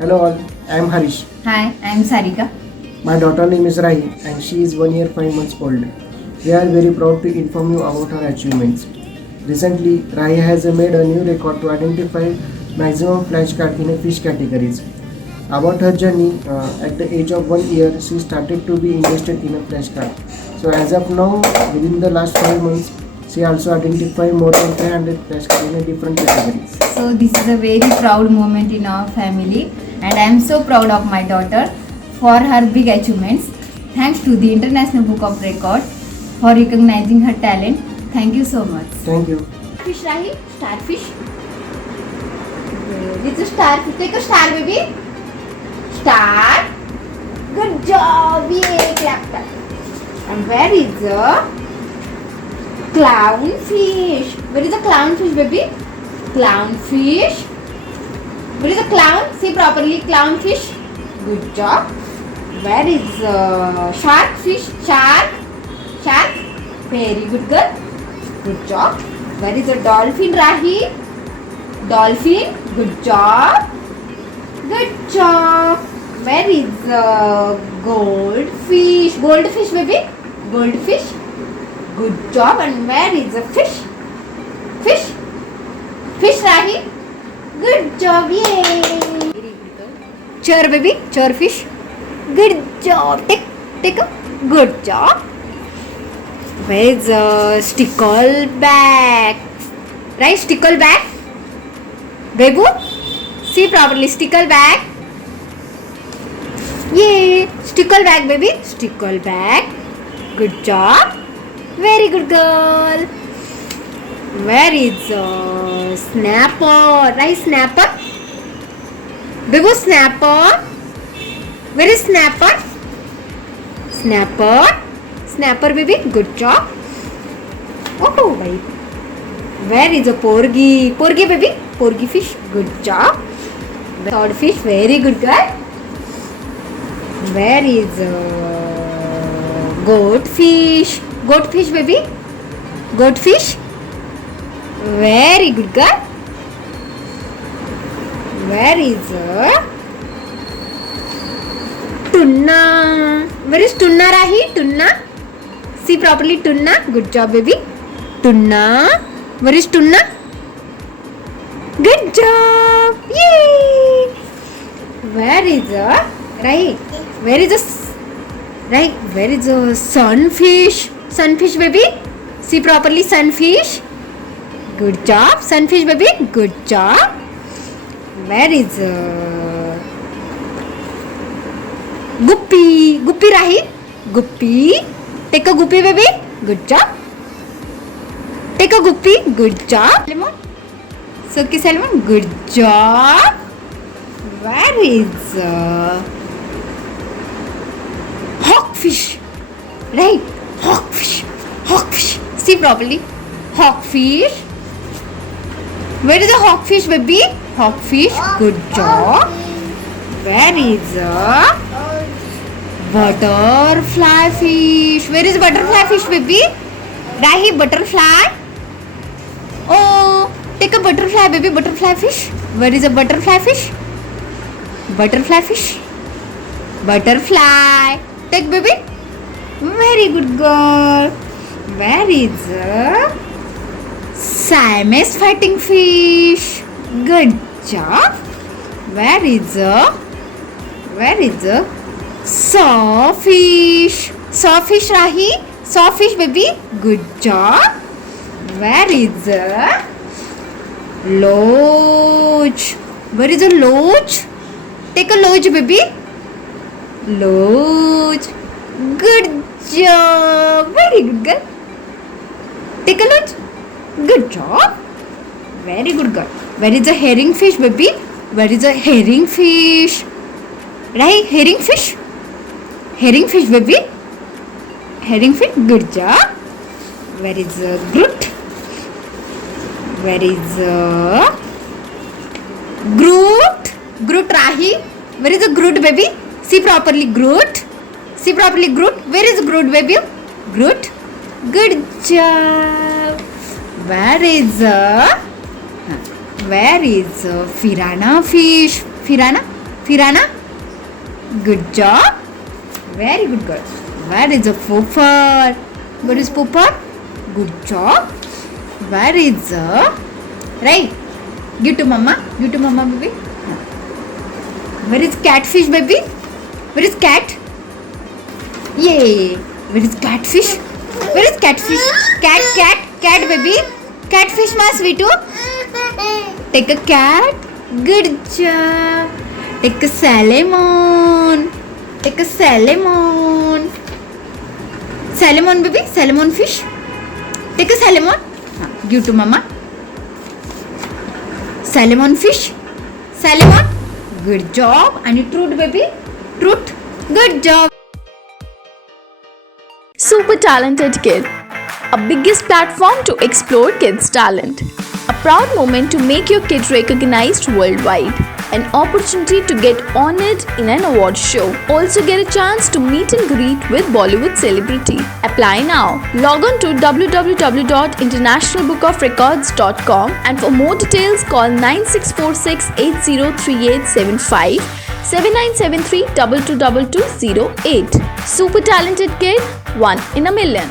Hello all, I am Harish. Hi, I am Sarika. My daughter name is Rahi and she is 1 year 5 months old. We are very proud to inform you about her achievements. Recently, Rahi has made a new record to identify maximum flashcard in a fish categories. About her journey, at the age of 1 year, she started to be interested in a flashcard. So as of now, within the last 5 months, she also identified more than 300 flashcards in a different categories. So this is a very proud moment in our family and I am so proud of my daughter for her big achievements. Thanks to the International Book of Record for recognizing her talent. Thank you so much. Thank you. Fish Rahi, starfish. It's a starfish. Take a star, baby. Star. Good job. Yay, clap, clap. And where is the clownfish? Where is the clownfish, baby? Clownfish. Where is the clown? See properly, clownfish. Good job. Where is sharkfish? Shark. Shark. Very good girl. Good job. Where is the dolphin, Rahi? Dolphin. Good job. Good job. Where is goldfish? Goldfish, baby. Goldfish. Good job. And where is the fish? Fish. Fish, Rahi. Good job. Yay. Chur, baby. Chur fish. Good job. Take a good job. Where is stickleback? Right, stickleback. Babu, see properly. Stickleback. Yay! Stickleback, baby. Stickleback. Good job. Very good girl. Where is snapper? Right, snapper. Babu, snapper. Where is snapper? Snapper. Snapper, baby. Good job. Oh, right. Where is a porgy? Porgy, baby. Porgy fish. Good job. Third fish. Very good girl. Where is goatfish? Goatfish, baby. Goatfish. Very good girl. Where is tuna? Where is tuna, Rahi? Tuna. See properly, tuna. Good job, baby. Tuna. Where is tuna? Good job. Yay. Where is right? Where is right? Where is a sunfish? Sunfish, baby. See properly, sunfish. Good job, sunfish, baby. Good job. Where is guppy? Guppy, Rahi. Guppy. Take a guppy, baby. Good job. Take a guppy. Good job. Salmon. Soaky salmon. Good job. Where is hawkfish? Right. Hawkfish. Hawkfish. See properly. Hawkfish. Where is the hawkfish, baby? Hawkfish. Good job. Where is butterfly fish? Where is butterfly fish, baby? Rahi, butterfly. Oh, take a butterfly, baby. Butterfly fish. Where is a butterfly fish? Butterfly fish. Butterfly. Take, baby. Very good girl. Where is Siamese fighting fish? Good job. Where is sawfish? Sawfish, Rahi. Sawfish, baby. Good job. Where is loach? Where is a loach? Take a loach, baby. Loach. Good job. Very good girl. Take a loach. Good job. Very good girl. Where is a herring fish, baby? Where is a herring fish? Right, herring fish. Herring fish, baby. Herring fish. Good job. Where is Groot? Where is Groot? Groot, Rahi. Where is a Groot, baby? See properly, Groot. See properly, Groot. Where is Groot, baby? Groot. Good job. Where is piranha fish? Firana? Good job. Very good girl. Where is the Pooper? Where is Pooper? Good job. Where is the... Right. Give to mama. Give to mama, baby. Where is catfish, baby? Where is cat? Yay. Where is catfish? Where is catfish? Cat, baby. Catfish, ma, sweetu. Take a cat. Good job. Take a salmon. Take a salmon. Salmon, baby. Salmon fish. Take a salmon. Give to mama. Salmon fish. Salmon. Good job. And truth, baby. Truth. Good job. Super Talented Kid, a biggest platform to explore kids' talent. A proud moment to make your kid recognized worldwide. An opportunity to get honored in an award show. Also get a chance to meet and greet with Bollywood celebrity. Apply now. Log on to www.internationalbookofrecords.com and for more details call 9646 803875 7973 222208. Super Talented Kid, one in a million.